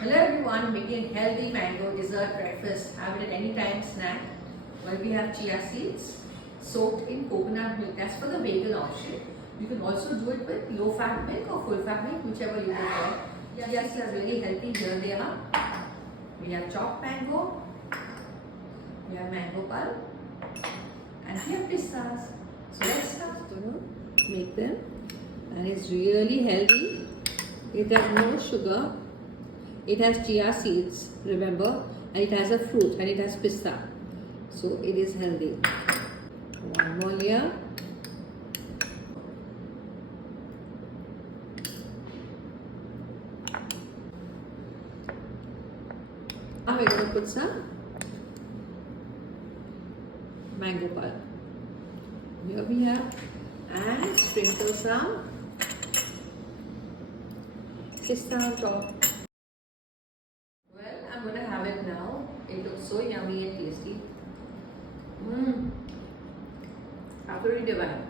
Hello everyone, making healthy mango dessert breakfast. Have it at any time snack. Well, we have chia seeds soaked in coconut milk. That's for the vegan option. You can also do it with low fat milk or full fat milk, whichever you prefer. Chia seeds are really healthy. Here they are. We have chopped mango. We have mango pulp. And we have pistas. So let's start. Make them. And it's really healthy. It has no sugar. It has chia seeds, remember, and it has a fruit and it has pista. So it is healthy. One more layer. Now we're going to put some mango pulp. Here we have, and sprinkle some pista on top. I'm going to have it now. It looks so yummy and tasty. Absolutely divine.